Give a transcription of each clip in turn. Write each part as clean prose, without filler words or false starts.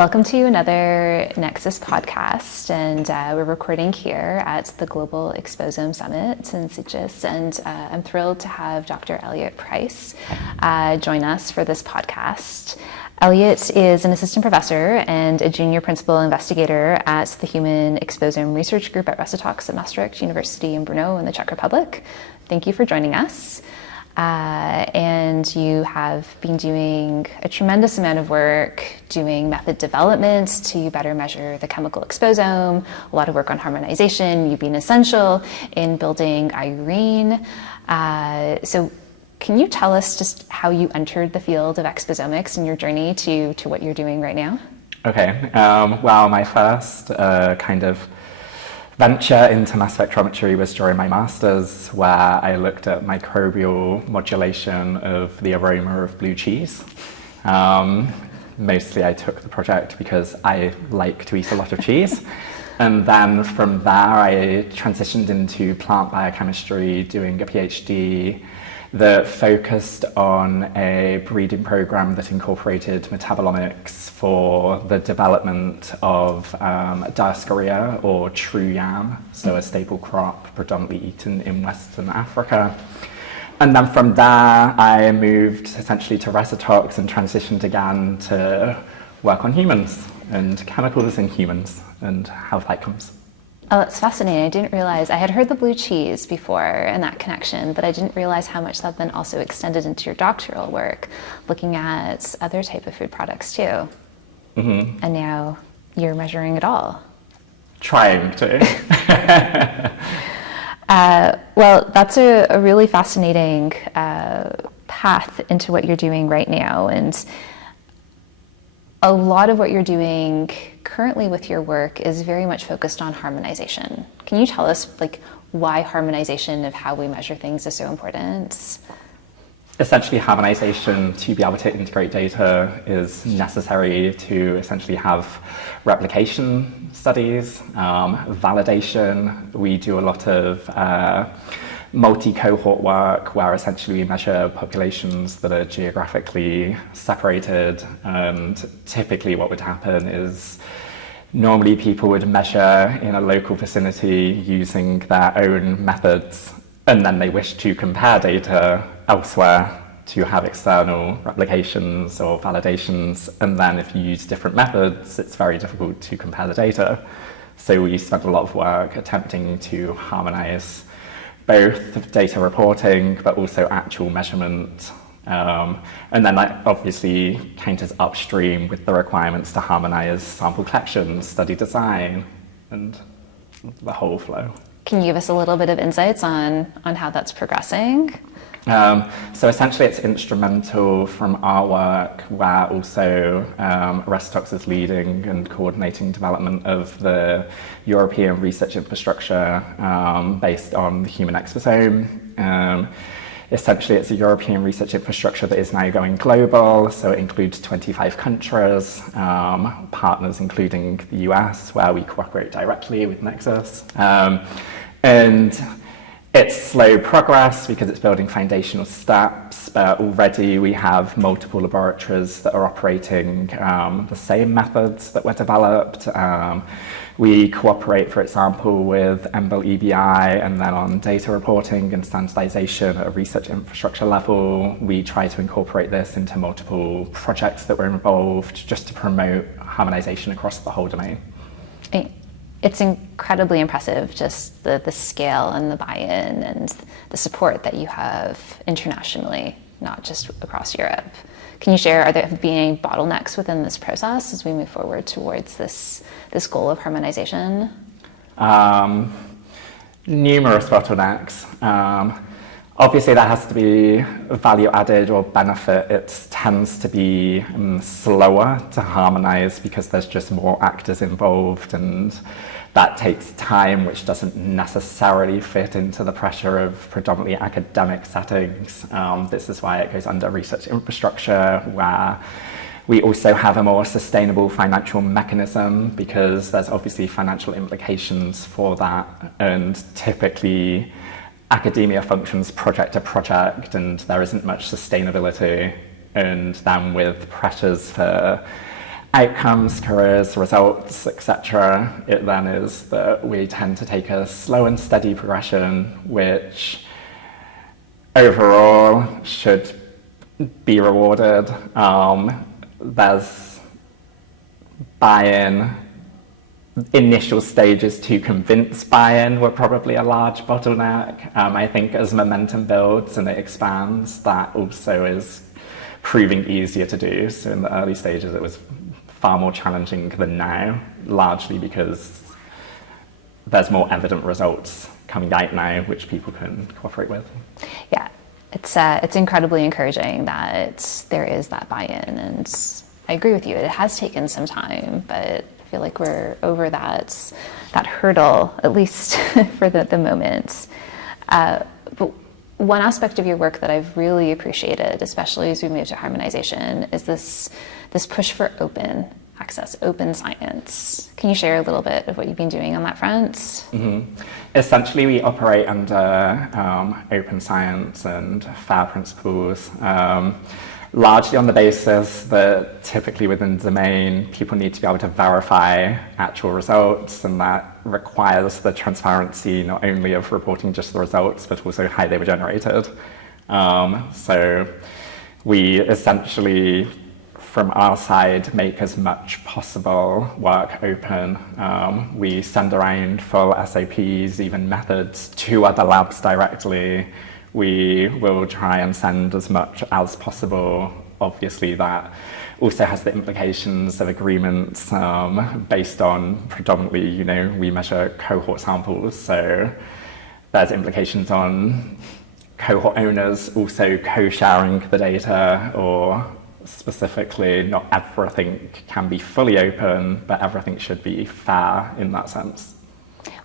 Welcome to another NEXUS Podcast, and we're recording here at the Global Exposome Summit in Citrus, and I'm thrilled to have Dr. Elliott Price join us for this podcast. Elliott is an assistant professor and a junior principal investigator at the Human Exposome Research Group at RECETOX at Masaryk University in Brno in the Czech Republic. Thank you for joining us. And you have been doing a tremendous amount of work doing method development to better measure the chemical exposome, a lot of work on harmonization. You've been essential in building IRENE. So can you tell us just how you entered the field of exposomics and your journey to what you're doing right now? Okay, well, my first kind of venture into mass spectrometry was during my master's, where I looked at microbial modulation of the aroma of blue cheese. Mostly I took the project because I like to eat a lot of cheese. And then from there I transitioned into plant biochemistry, doing a PhD that focused on a breeding program that incorporated metabolomics for the development of Dioscorea, or true yam, so a staple crop predominantly eaten in Western Africa. And then from there I moved essentially to RECETOX and transitioned again to work on humans and chemicals in humans and how that comes. Oh, that's fascinating. I didn't realize, I had heard the blue cheese before and that connection, but I didn't realize how much that then also extended into your doctoral work, looking at other type of food products too. Mm-hmm. And now you're measuring it all. Trying to. Well, that's a really fascinating path into what you're doing right now. And a lot of what you're doing currently with your work is very much focused on harmonization. Can you tell us why harmonization of how we measure things is so important? Essentially, harmonization to be able to integrate data is necessary to essentially have replication studies, validation. We do a lot of multi-cohort work where essentially we measure populations that are geographically separated, and typically what would happen is normally people would measure in a local vicinity using their own methods, and then they wish to compare data elsewhere to have external replications or validations, and then if you use different methods it's very difficult to compare the data. So we spent a lot of work attempting to harmonize both data reporting but also actual measurement. And then that obviously counters upstream with the requirements to harmonize sample collection, study design, and the whole flow. Can you give us a little bit of insights on how that's progressing? So essentially it's instrumental from our work, where also RECETOX is leading and coordinating development of the European research infrastructure based on the human exposome. Essentially it's a European research infrastructure that is now going global, so it includes 25 countries, partners including the US, where we cooperate directly with NEXUS. And it's slow progress because it's building foundational steps, but already we have multiple laboratories that are operating the same methods that were developed. We cooperate, for example, with EBI, and then on data reporting and standardization at a research infrastructure level, we try to incorporate this into multiple projects that were involved just to promote harmonization across the whole domain. It's incredibly impressive, just the scale and the buy-in and the support that you have internationally, not just across Europe. Can you share, are there been any bottlenecks within this process as we move forward towards this goal of harmonization? Numerous bottlenecks. Obviously there has to be value added or benefit. It tends to be slower to harmonize because there's just more actors involved, and that takes time, which doesn't necessarily fit into the pressure of predominantly academic settings. This is why it goes under research infrastructure, where we also have a more sustainable financial mechanism, because there's obviously financial implications for that, and typically academia functions project to project and there isn't much sustainability, and then with pressures for outcomes, careers, results, etc., it then is that we tend to take a slow and steady progression, which overall should be rewarded. There's buy-in. Initial stages to convince buy-in were probably a large bottleneck. I think as momentum builds and it expands, that also is proving easier to do. So in the early stages, it was far more challenging than now, largely because there's more evident results coming out now, which people can cooperate with. Yeah, it's incredibly encouraging that there is that buy-in, and I agree with you. It has taken some time, but I feel like we're over that hurdle, at least for the moment. But one aspect of your work that I've really appreciated, especially as we move to harmonization, is this push for open access, open science. Can you share a little bit of what you've been doing on that front? Mm-hmm. Essentially, we operate under open science and FAIR principles, largely on the basis that typically within the domain, people need to be able to verify actual results, and that requires the transparency not only of reporting just the results, but also how they were generated. So we essentially, from our side, make as much possible work open. We send around full SOPs, even methods, to other labs directly. We will try and send as much as possible. Obviously, that also has the implications of agreements based on predominantly, we measure cohort samples. So there's implications on cohort owners also co-sharing the data, or specifically, not everything can be fully open, but everything should be fair in that sense.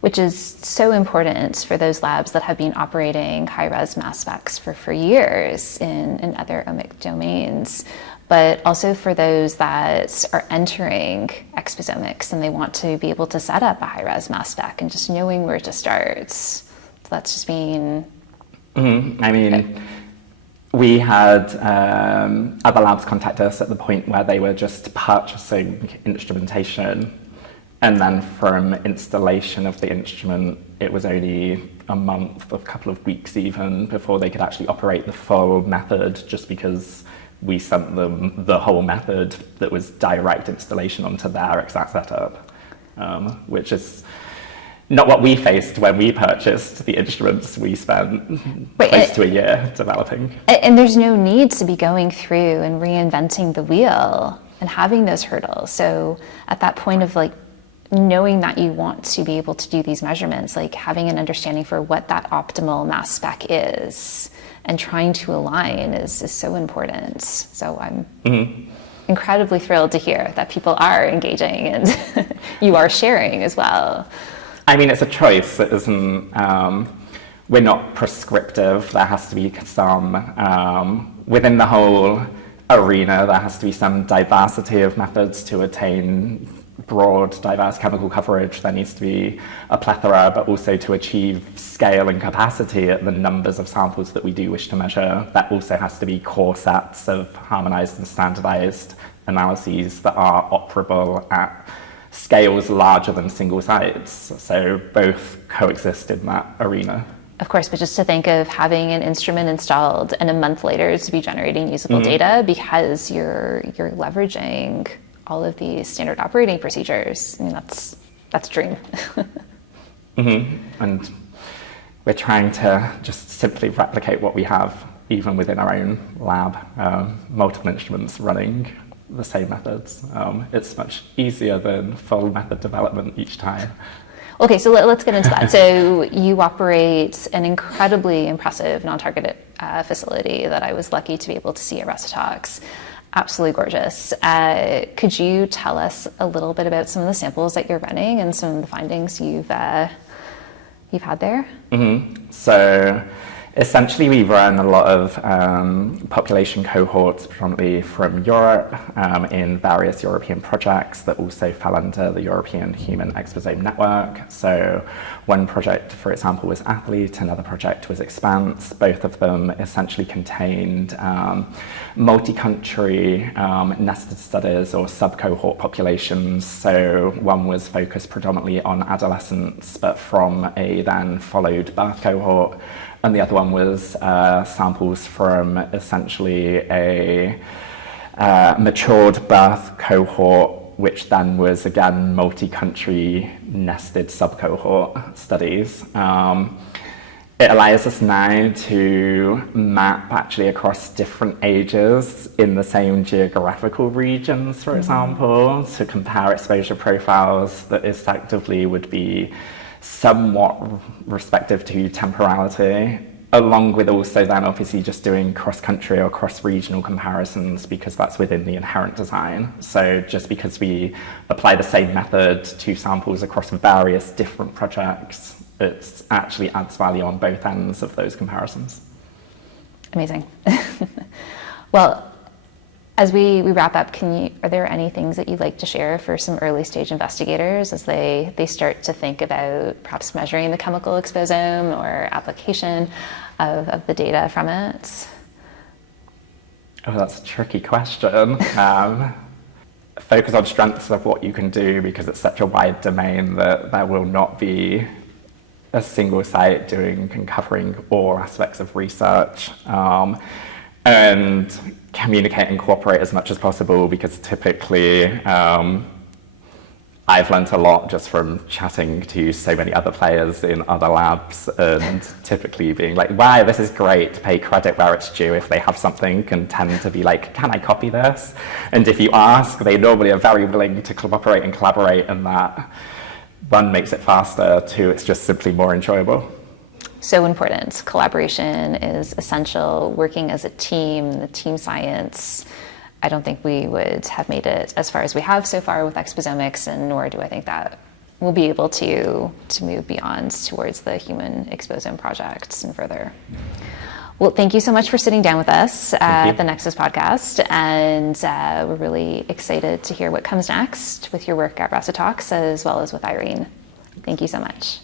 Which is so important for those labs that have been operating high-res mass specs for years in other omic domains, but also for those that are entering Exposomics and they want to be able to set up a high-res mass spec and just knowing where to start. So that's just been... Mm-hmm. I mean, we had other labs contact us at the point where they were just purchasing instrumentation. And then from installation of the instrument, it was only a month, a couple of weeks even, before they could actually operate the full method, just because we sent them the whole method that was direct installation onto their exact setup, which is not what we faced when we purchased the instruments. We spent close to a year developing. And there's no need to be going through and reinventing the wheel and having those hurdles. So at that point of knowing that you want to be able to do these measurements, having an understanding for what that optimal mass spec is and trying to align is so important. So I'm incredibly thrilled to hear that people are engaging and you are sharing as well. I mean, it's a choice. It isn't, we're not prescriptive. There has to be some, within the whole arena, there has to be some diversity of methods to attain broad, diverse chemical coverage. There needs to be a plethora, but also to achieve scale and capacity at the numbers of samples that we do wish to measure. That also has to be core sets of harmonized and standardized analyses that are operable at scales larger than single sites. So both coexist in that arena. Of course, but just to think of having an instrument installed and a month later to be generating usable data because you're leveraging all of these standard operating procedures. I mean, that's a dream. And we're trying to just simply replicate what we have, even within our own lab, multiple instruments running the same methods. It's much easier than full method development each time. Okay, so let's get into that. So you operate an incredibly impressive non-targeted facility that I was lucky to be able to see at RECETOX. Absolutely gorgeous. Could you tell us a little bit about some of the samples that you're running and some of the findings you've had there? So Essentially, we run a lot of population cohorts, predominantly from Europe, in various European projects that also fell under the European Human Exposome Network. So one project, for example, was Athlete, another project was Expanse. Both of them essentially contained multi-country nested studies or sub-cohort populations. So one was focused predominantly on adolescents, but from a then followed birth cohort. And the other one was samples from essentially a matured birth cohort, which then was again multi-country nested sub-cohort studies. It allows us now to map actually across different ages in the same geographical regions, for example, to compare exposure profiles that effectively would be somewhat respective to temporality, along with also then obviously just doing cross-country or cross-regional comparisons, because that's within the inherent design. So just because we apply the same method to samples across various different projects, it actually adds value on both ends of those comparisons. Amazing. Well, as we wrap up, are there any things that you'd like to share for some early stage investigators as they start to think about perhaps measuring the chemical exposome or application of the data from it? Oh, that's a tricky question. Focus on strengths of what you can do, because it's such a wide domain that there will not be a single site doing and covering all aspects of research. And communicate and cooperate as much as possible, because typically I've learned a lot just from chatting to so many other players in other labs, and typically being like, wow, this is great, pay credit where it's due if they have something, and tend to be like, can I copy this? And if you ask, they normally are very willing to cooperate and collaborate, and that one makes it faster, two, it's just simply more enjoyable. So important. Collaboration is essential. Working as a team, the team science. I don't think we would have made it as far as we have so far with Exposomics, and nor do I think that we'll be able to move beyond towards the human exposome projects and further. Well, thank you so much for sitting down with us at the NEXUS Podcast, and we're really excited to hear what comes next with your work at RECETOX as well as with Irene. Thank you so much.